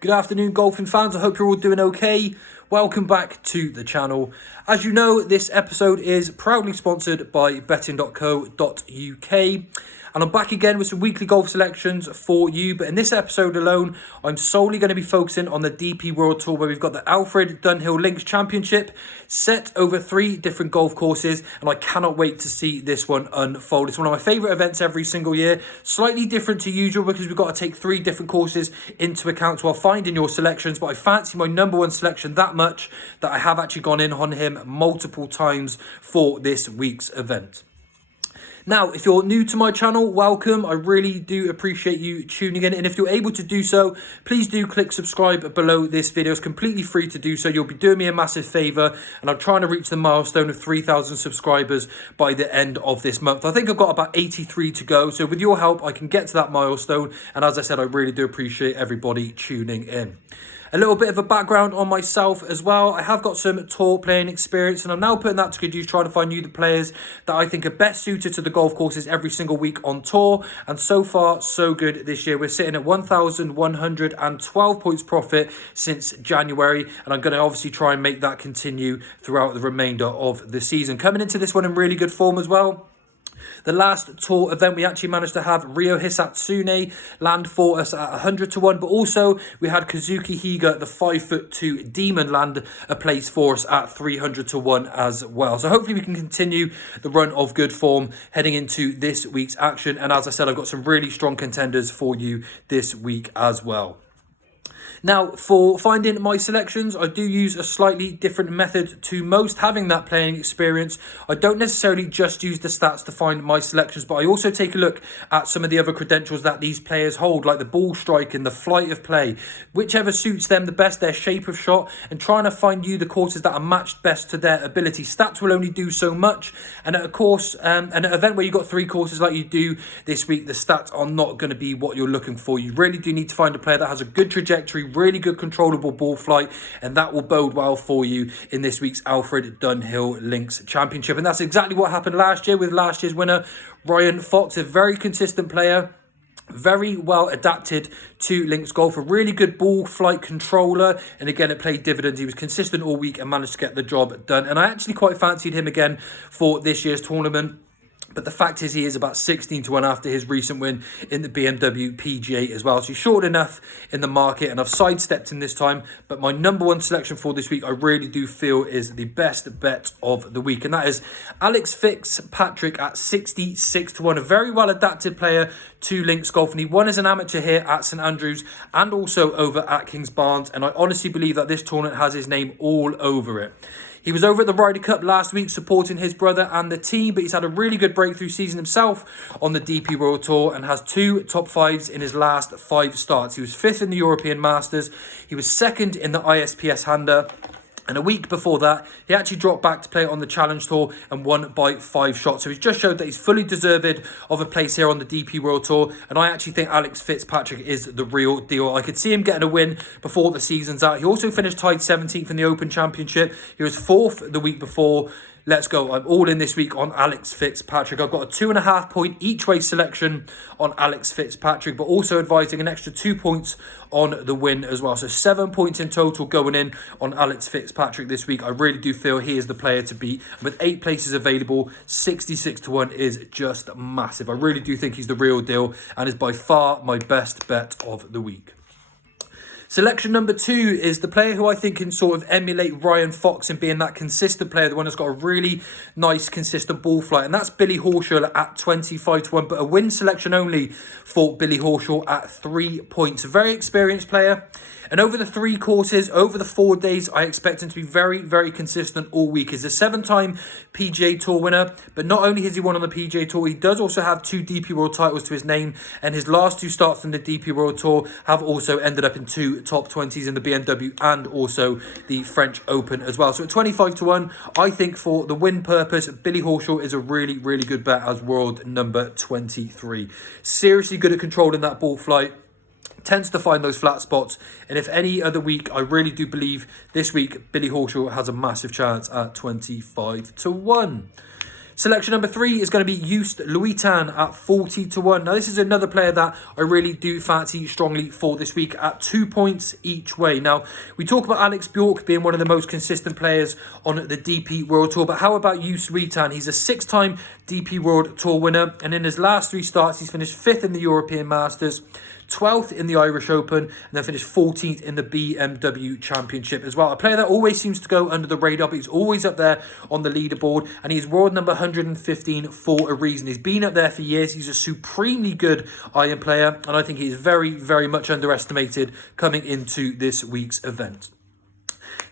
Good afternoon, golfing fans. I hope you're all doing okay. Welcome back to the channel. As you know, this episode is proudly sponsored by betting.co.uk. And I'm back again with some weekly golf selections for you. But in this episode alone, I'm solely going to be focusing on the DP World Tour, where we've got the Alfred Dunhill Links Championship set over 3 different golf courses. And I cannot wait to see this one unfold. It's one of my favourite events every single year. Slightly different to usual because we've got to take 3 different courses into account while finding your selections. But I fancy my number 1 selection that much that I have actually gone in on him multiple times for this week's event. Now, if you're new to my channel, welcome. I really do appreciate you tuning in. And if you're able to do so, please do click subscribe below this video. It's completely free to do so. You'll be doing me a massive favour. And I'm trying to reach the milestone of 3,000 subscribers by the end of this month. I think I've got about 83 to go. So with your help, I can get to that milestone. And as I said, I really do appreciate everybody tuning in. A little bit of a background on myself as well. I have got some tour playing experience, and I'm now putting that to good use, trying to find you the players that I think are best suited to the golf courses every single week on tour. And so far, so good this year. We're sitting at 1,112 points profit since January, and I'm going to obviously try and make that continue throughout the remainder of the season. Coming into this one in really good form as well. The last tour event, we actually managed to have Ryo Hisatsune land for us at 100 to 1, but also we had Kazuki Higa, the 5'2" demon, land a place for us at 300 to 1 as well. So hopefully we can continue the run of good form heading into this week's action. And as I said, I've got some really strong contenders for you this week as well. Now, for finding my selections, I do use a slightly different method to most, having that playing experience. I don't necessarily just use the stats to find my selections, but I also take a look at some of the other credentials that these players hold, like the ball striking, the flight of play, whichever suits them the best, their shape of shot, and trying to find you the courses that are matched best to their ability. Stats will only do so much, and at a course, an event where you've got 3 courses like you do this week, the stats are not going to be what you're looking for. You really do need to find a player that has a good trajectory, really good controllable ball flight, and that will bode well for you in this week's Alfred Dunhill Links Championship. And that's exactly what happened last year with last year's winner, Ryan Fox, a very consistent player, very well adapted to links golf, a really good ball flight controller, and again it played dividends. He was consistent all week and managed to get the job done, and I actually quite fancied him again for this year's tournament. But the fact is, he is about 16 to 1 after his recent win in the BMW PGA as well. So he's short enough in the market, and I've sidestepped him this time. But my number 1 selection for this week, I really do feel is the best bet of the week. And that is Alex Fitzpatrick at 66 to 1. A very well adapted player to links golf. And he won as an amateur here at St Andrews and also over at Kings Barnes. And I honestly believe that this tournament has his name all over it. He was over at the Ryder Cup last week supporting his brother and the team, but he's had a really good breakthrough season himself on the DP World Tour and has 2 top 5s in his last 5 starts. He was 5th in the European Masters. He was 2nd in the ISPS Handa. And a week before that, he actually dropped back to play on the Challenge Tour and won by 5 shots. So he's just showed that he's fully deserved of a place here on the DP World Tour. And I actually think Alex Fitzpatrick is the real deal. I could see him getting a win before the season's out. He also finished tied 17th in the Open Championship. He was 4th the week before. Let's go. I'm all in this week on Alex Fitzpatrick. I've got a 2.5 point each way selection on Alex Fitzpatrick, but also advising an extra 2 points on the win as well. So 7 points in total going in on Alex Fitzpatrick this week. I really do feel he is the player to beat. With 8 places available, 66 to 1 is just massive. I really do think he's the real deal and is by far my best bet of the week. Selection number 2 is the player who I think can sort of emulate Ryan Fox in being that consistent player, the one that's got a really nice, consistent ball flight. And that's Billy Horschel at 25 to 1, but a win selection only for Billy Horschel at 3 points. A very experienced player. And over the 3 courses, over the 4 days, I expect him to be very, very consistent all week. He's a 7-time PGA Tour winner, but not only has he won on the PGA Tour, he does also have 2 DP World titles to his name, and his last 2 starts in the DP World Tour have also ended up in 2 top 20s in the BMW and also the French Open as well. So at 25 to 1, I think for the win purpose, Billy Horschel is a really, really good bet as world number 23. Seriously good at controlling that ball flight. Tends to find those flat spots, and if any other week, I really do believe this week Billy Horschel has a massive chance at 25 to 1. Selection number 3 is going to be Joost Luiten at 40 to 1. Now, this is another player that I really do fancy strongly for this week at 2 points each way. Now, we talk about Alex Bjork being one of the most consistent players on the DP World Tour, but how about Joost Luiten? He's a 6-time DP World Tour winner, and in his last 3 starts, he's finished 5th in the European Masters, 12th in the Irish Open, and then finished 14th in the BMW Championship as well. A player that always seems to go under the radar, but he's always up there on the leaderboard, and he's world number 115 for a reason. He's been up there for years. He's a supremely good iron player, and I think he's very, very much underestimated coming into this week's event.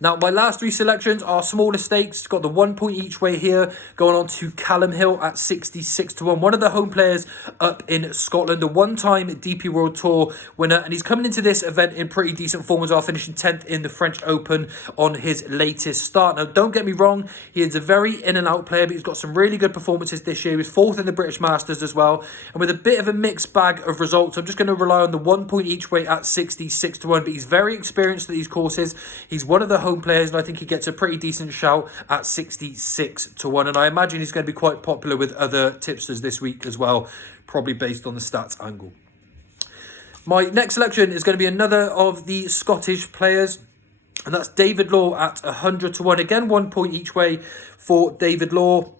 Now, my last 3 selections are smaller stakes. Got the 1 point each way here, going on to Callum Hill at 66 to 1. One of the home players up in Scotland, a 1-time DP World Tour winner, and he's coming into this event in pretty decent form as well, finishing 10th in the French Open on his latest start. Now, don't get me wrong, he is a very in and out player, but he's got some really good performances this year. He was 4th in the British Masters as well, and with a bit of a mixed bag of results, I'm just going to rely on the 1 point each way at 66 to 1, but he's very experienced at these courses. He's one of the home players, and I think he gets a pretty decent shout at 66 to 1, and I imagine he's going to be quite popular with other tipsters this week as well, probably based on the stats angle. My next selection is going to be another of the Scottish players, and that's David Law at 100 to 1. Again, 1 point each way for David Law,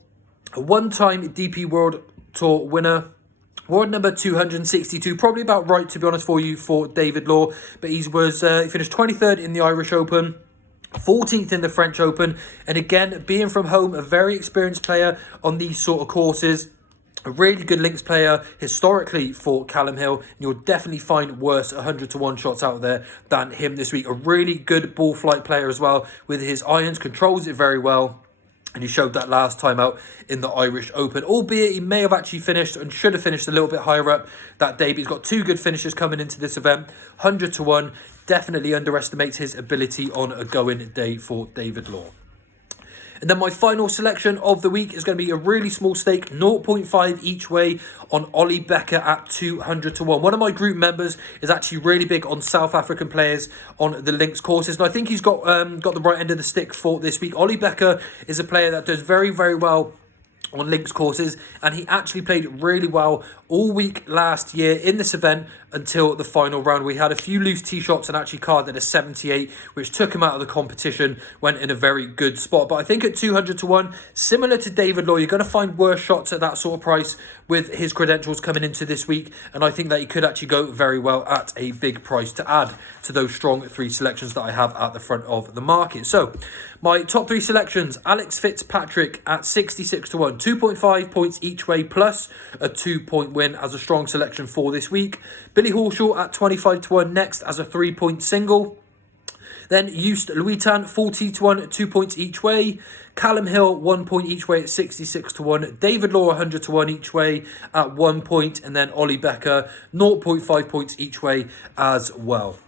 a 1-time DP World Tour winner, world number 262, probably about right, to be honest, for David Law, but he finished 23rd in the Irish Open, 14th in the French Open, and again, being from home, a very experienced player on these sort of courses, a really good links player historically for Callum Hill, and you'll definitely find worse 100 to 1 shots out there than him this week. A really good ball flight player as well with his irons, controls it very well, and he showed that last time out in the Irish Open, albeit he may have actually finished and should have finished a little bit higher up that day, but he's got 2 good finishes coming into this event. 100 to 1 definitely underestimates his ability on a going day for David Law. And then my final selection of the week is going to be a really small stake, 0.5 each way on Oli Bekker at 200 to 1. One of my group members is actually really big on South African players on the links courses, and I think he's got the right end of the stick for this week. Oli Bekker is a player that does very, very well on links courses, and he actually played really well all week last year in this event until the final round. We had a few loose tee shots and actually carded a 78, which took him out of the competition, went in a very good spot. But I think at 200 to 1, similar to David Law, you're going to find worse shots at that sort of price with his credentials coming into this week, and I think that he could actually go very well at a big price to add to those strong 3 selections that I have at the front of the market. So my top 3 selections: Alex Fitzpatrick at 66 to 1, 2.5 points each way plus a 2-point win as a strong selection for this week. Billy Horschel at 25 to 1 next as a 3-point single. Then Joost Luiten 40 to 1, 2 points each way. Callum Hill 1 point each way at 66 to 1. David Law 100 to 1 each way at 1 point, and then Oli Bekker 0.5 points each way as well.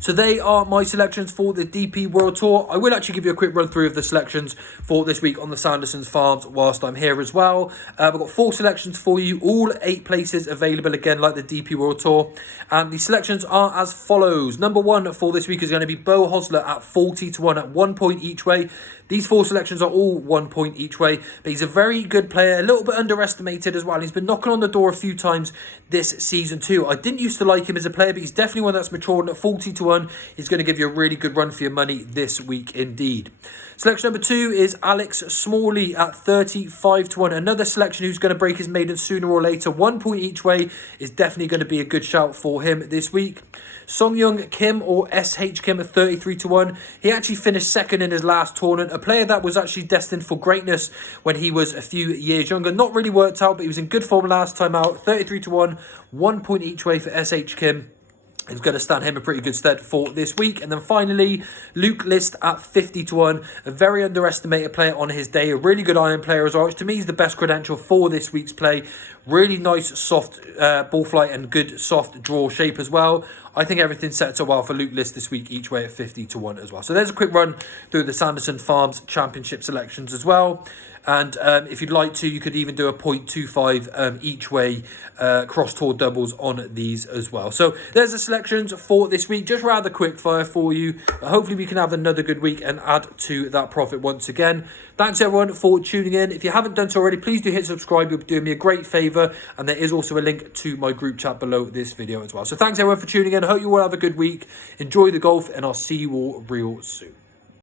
So they are my selections for the DP World Tour. I will actually give you a quick run through of the selections for this week on the Sanderson Farms whilst I'm here as well. I've got 4 selections for you, all 8 places available again like the DP World Tour. And the selections are as follows. Number 1 for this week is going to be Beau Hossler at 40 to 1 at 1 point each way. These 4 selections are all 1 point each way, but he's a very good player, a little bit underestimated as well. He's been knocking on the door a few times this season too. I didn't used to like him as a player, but he's definitely one that's matured, and at 40 to 1, he's going to give you a really good run for your money this week indeed. Selection number 2 is Alex Smalley at 35 to 1. Another selection who's going to break his maiden sooner or later. 1 point each way is definitely going to be a good shout for him this week. Seonghyeon Kim, or SH Kim, at 33 to 1. He actually finished 2nd in his last tournament. A player that was actually destined for greatness when he was a few years younger. Not really worked out, but he was in good form last time out. 33 to 1. 1 point each way for SH Kim. It's going to stand him a pretty good stead for this week. And then finally, Luke List at 50 to 1. A very underestimated player on his day. A really good iron player as well, which to me is the best credential for this week's play. Really nice soft ball flight and good soft draw shape as well. I think everything sets up well for Luke List this week, each way at 50 to 1 as well. So there's a quick run through the Sanderson Farms Championship selections as well. And if you'd like to, you could even do a 0.25 each way cross-tour doubles on these as well. So there's the selections for this week. Just rather quick fire for you. Hopefully we can have another good week and add to that profit once again. Thanks everyone for tuning in. If you haven't done so already, please do hit subscribe. You'll be doing me a great favour. And there is also a link to my group chat below this video as well. So thanks everyone for tuning in. I hope you all have a good week. Enjoy the golf and I'll see you all real soon.